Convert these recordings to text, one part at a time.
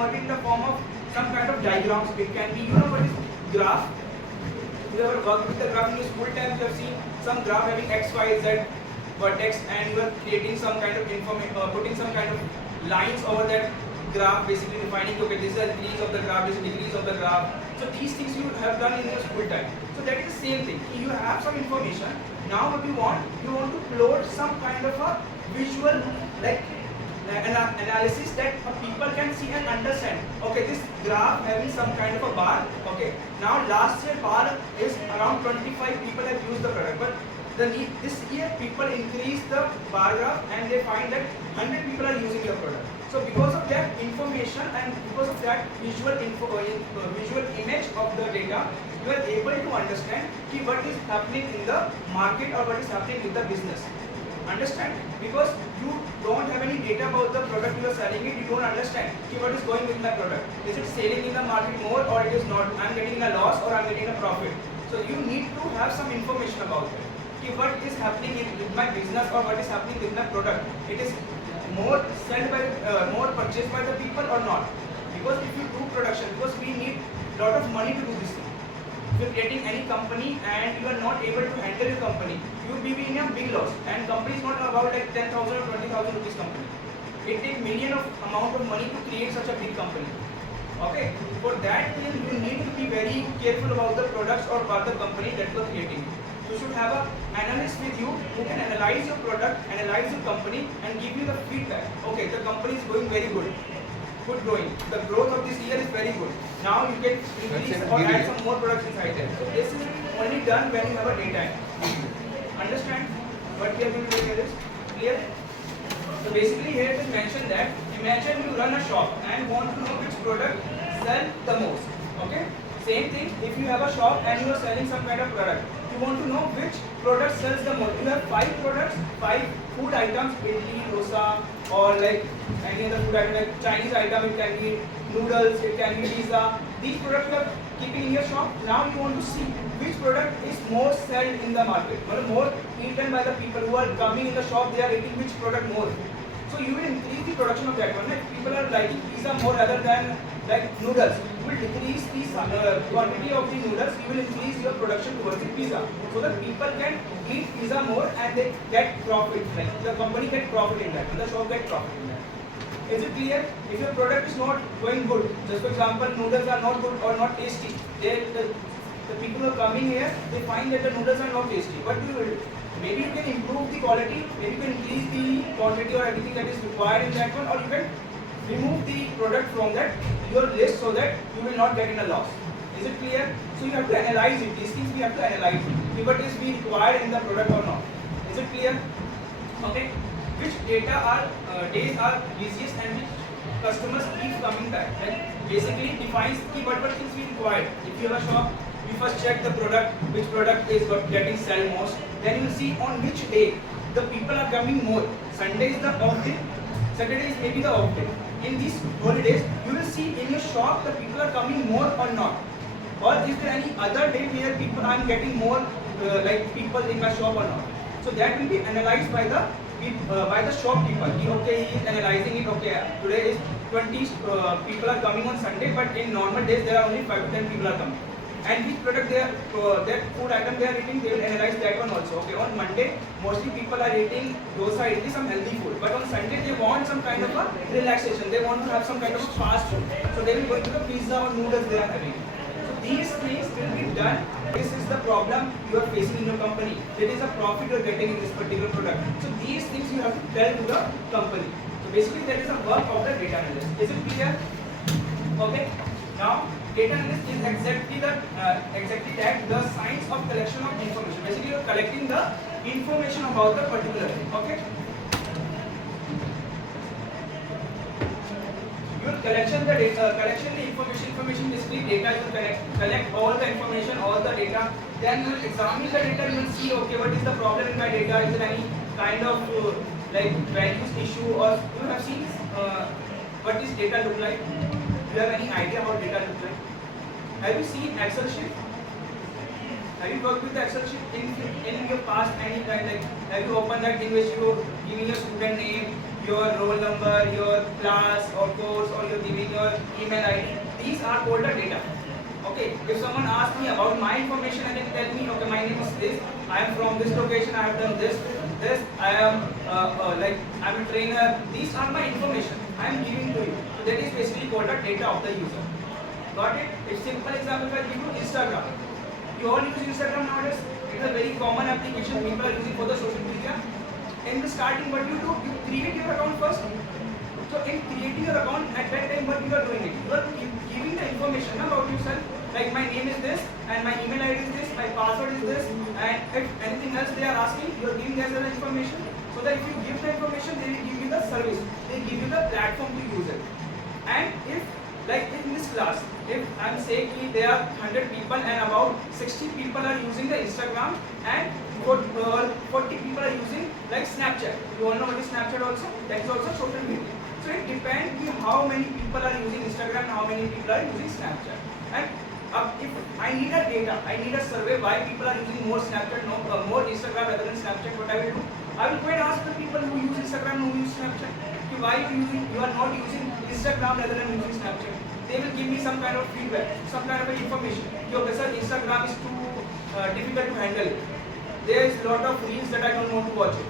convert it in the form of some kind of diagrams. It can be, you know what is graph? You ever worked with the graph in your school time? You have seen some graph having x, y, z vertex, and you are creating some kind of information, putting some kind of lines over that graph, basically defining, okay, this is a degrees of the graph, this is degrees of the graph. So these things you have done in your school time. So that is the same thing. You have some information. Now what you want to plot some kind of a visual, like analysis that people can see and understand. Okay, this graph having some kind of a bar. Okay, now last year bar is around 25 people have used the product, but this year people increase the bar graph and they find that 100 people are using your product. So because of that information and because of that visual image of the data, you are able to understand what is happening in the market or what is happening with the business. Understand? Because you don't have any data about the product you are selling it, you don't understand what is going with my product. Is it selling in the market more or it is not? I am getting a loss or I am getting a profit. So you need to have some information about it. What is happening with my business or what is happening with my product? It is more purchased by the people or not? Because if you do production, because we need lot of money to do this thing. If you are creating any company and you are not able to handle your company, you will be in a big loss. And company is not about like 10,000 or 20,000 rupees company. It takes million of amount of money to create such a big company. Okay, for that you need to be very careful about the products or about the company that you are creating. You should have an analyst with you who can analyze your product, analyze your company and give you the feedback. Okay, the company is going very good growing. The growth of this year is very good. Now you can increase or add some more products inside there. So this is only done when you have a data. Understand what we are going to do here is clear? So basically here it is mentioned that imagine you run a shop and want to know which product sell the most. Okay? Same thing, if you have a shop and you are selling some kind of product, you want to know which product sells the most. You have 5 products, 5 food items, idli, dosa, or like any other food item like Chinese item, it can be noodles, it can be pizza. These products you are keeping in your shop. Now you want to see which product is more sold in the market, more eaten by the people who are coming in the shop, they are eating which product more. So you will increase the production of that one. If people are liking pizza more rather than like noodles, you will decrease the quantity of the noodles, you will increase your production towards the pizza. So that people can eat pizza more and they get profit. Like the company get profit in that, and the shop get profit in that. Is it clear? If your product is not going good, just for example, noodles are not good or not tasty, the people who are coming here, they find that the noodles are not tasty. What do you will do? Maybe you can improve the quality, maybe you can increase the quantity or everything that is required in that one, or you can remove the product from that your list so that you will not get in a loss. Is it clear? So you have to analyze it. These things we have to analyze it. If what is be required in the product or not. Is it clear? Okay. Which days are busiest and which customers keep coming back. Like basically defines what things we require. If you have a shop, we first check the product, which product is getting sell most. Then you will see on which day the people are coming more. Sunday is the off day, Saturday is maybe the off day. In these holidays, you will see in your shop the people are coming more or not. Or is there any other day where people I am getting more like people in my shop or not? So that will be analyzed by the shopkeeper. Okay, he is analyzing it. Okay, today is 20 people are coming on Sunday, but in normal days there are only 5 to 10 people are coming. And which product they are, that food item they are eating, they will analyze that one also. Okay, on Monday, mostly people are eating dosa, idli, some healthy food. But on Sunday, they want some kind of a relaxation. They want to have some kind of a fast food. So they will go to the pizza or noodles they are having. So these things will be done. This is the problem you are facing in your company. That is a profit you are getting in this particular product. So these things you have to tell to the company. So basically, that is the work of the data analyst. Is it clear? Okay. Now, data analyst is exactly that, the science of collection of information. Basically, you are collecting the information about the particular thing. Okay. You collection the information basically data. You collect all the information, all the data. Then you will examine the data. You will see, okay, what is the problem in my data? Is there any kind of like values issue, or you have seen what is data look like? Do you have any idea how data look like? Have you seen Excel sheet? Have you worked with the Excel sheet in your past any kind? Like have you opened that in which you giving your student name, your roll number, your class or course, or you're giving your email ID. These are called the data. Okay, if someone asks me about my information and then tell me, okay, my name is this, I am from this location, I have done this, I am I'm a trainer. These are my information I am giving to you. So that is basically called the data of the user. Got it? A simple example, if I give you Instagram. You all use Instagram nowadays. It is a very common application people are using for the social media. In the starting, what you do, you create your account first. So in creating your account, at that time what you are doing it, you are giving the information about yourself, like my name is this, and my email ID is this, my password is this, and if anything else they are asking, you are giving them the information, so that if you give the information, they will give you the service, they give you the platform to use it. And if, like in this class, if I am saying there are 100 people and about 60 people are using the Instagram and 40 people are using like Snapchat. You all know what is Snapchat also? That is also social media. So it depends how many people are using Instagram and how many people are using Snapchat. And if I need a data, I need a survey why people are using more Snapchat, more Instagram rather than Snapchat. What I will do, I will go and ask the people who use Instagram, who use Snapchat, why you are not using Instagram rather than using Snapchat. They will give me some kind of feedback, some kind of information. Okay, sir, Instagram is too difficult to handle. There is a lot of reels that I don't want to watch it.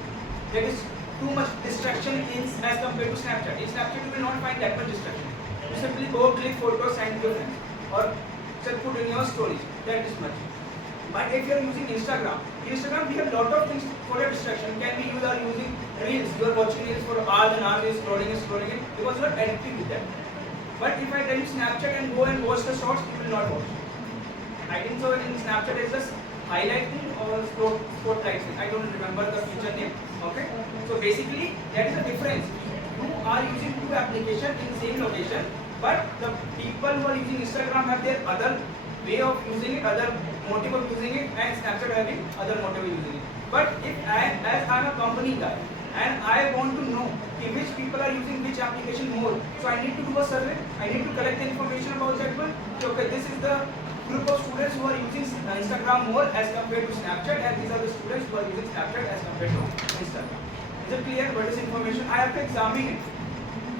There is too much distraction as compared to Snapchat. In Snapchat, you will not find that much distraction. You simply go click photos, send to your friends, or just put in your stories. That is much. But if you are using Instagram, we have a lot of things for a distraction. Can be you are using reels, you are watching reels for hours and hours, scrolling it, because you are addicted with that. But if I tell you Snapchat and go and watch the shorts, you will not watch. I think so in Snapchat is just highlighting or spotlight thing. I don't remember the feature name. Okay. So basically that is the difference. You are using two applications in the same location, but the people who are using Instagram have their other way of using it, other motive of using it, and Snapchat having other motive of using it. But if as I am a company guy and I want to know which people are using which application more, so I need to do a survey. I need to collect the information about that one. Okay, this is the group of students who are using Instagram more as compared to Snapchat, and these are the students who are using Snapchat as compared to Instagram. Is it clear? What is information? I have to examine it.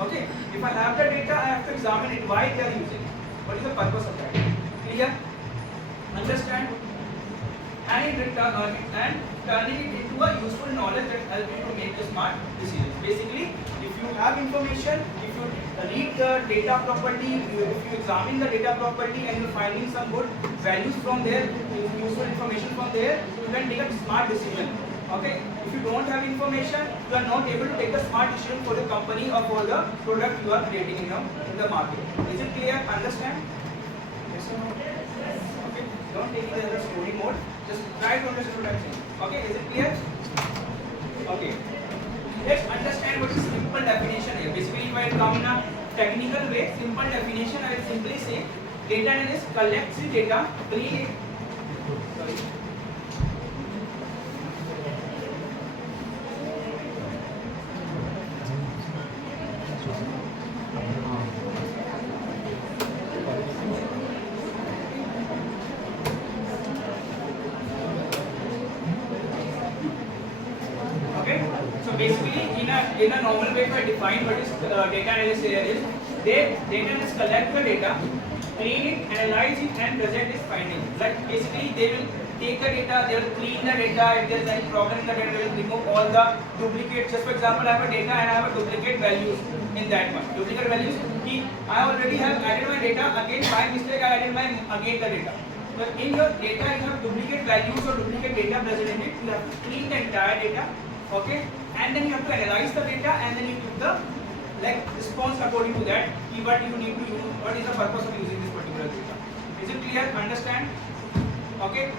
Okay, if I have the data, I have to examine it. Why they are using it? What is the purpose of that? Clear? Understand? And turning it into a useful knowledge that helps you to make the smart decisions. Basically, if you have information, if you read the data properly, if you examine the data properly and you're finding some good values from there, useful information from there, you can take a smart decision. Okay? If you don't have information, you are not able to take the smart decision for the company or for the product you are creating in the market. Is it clear? Understand? Yes or no? Okay. Don't take it as a story mode. Just try to understand what I'm saying. Okay, is it clear? Okay. Let's understand what is simple definition here. Basically, if I come in a technical way, simple definition, I will simply say data analyst collects the data, clean it. Sorry. Basically, in a normal way, if I define what is data analysis here is, data analysts collect the data, clean it, analyze it, and present its findings. Like basically, they will take the data, they will clean the data. If there is any problem in the data, they will remove all the duplicates. Just for example, I have a data and I have a duplicate values in that one. Duplicate values. I already have added my data. Again, by mistake, I added again the data. So in your data, you have duplicate values or duplicate data present in it. You have to clean the entire data. Okay. And then you have to analyze the data and then you give the response according to that. What you need to use, what is the purpose of using this particular data. Is it clear? Understand? Okay.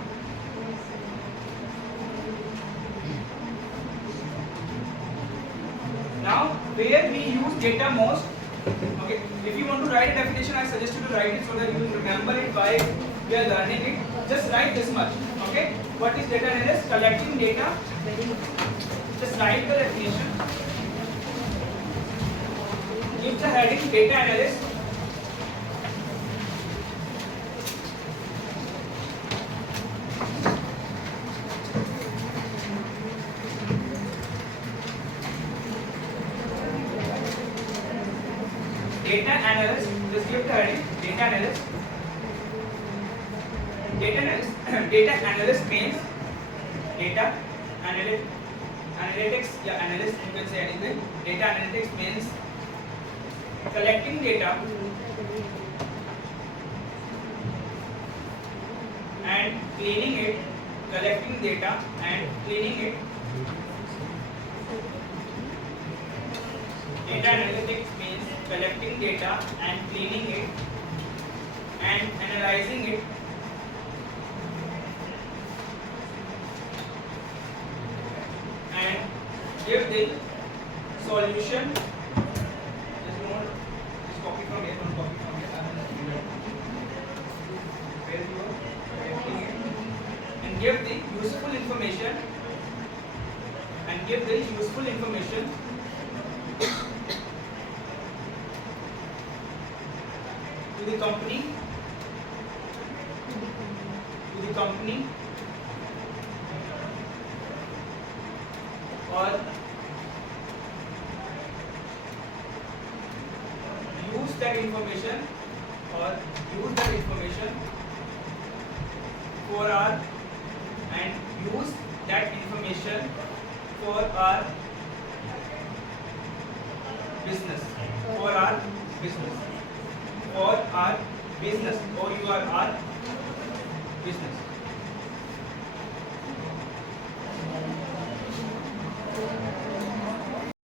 Now, where we use data most, okay, if you want to write a definition, I suggest you to write it so that you will remember it while we are learning it. Just write this much, okay. What is data analysis? Collecting data. Just write the definition. Give the heading data analyst. Data analyst, just give the heading, data analyst. Data analyst means data analytics, yeah, analyst, you can say anything. Data analytics means collecting data and cleaning it, collecting data and cleaning it. Data analytics means collecting data and cleaning it and analyzing it and give the solution. Just copy from here, don't copy from here. Where you are collecting it and give the useful information to the company or use that information for our business or you are our business.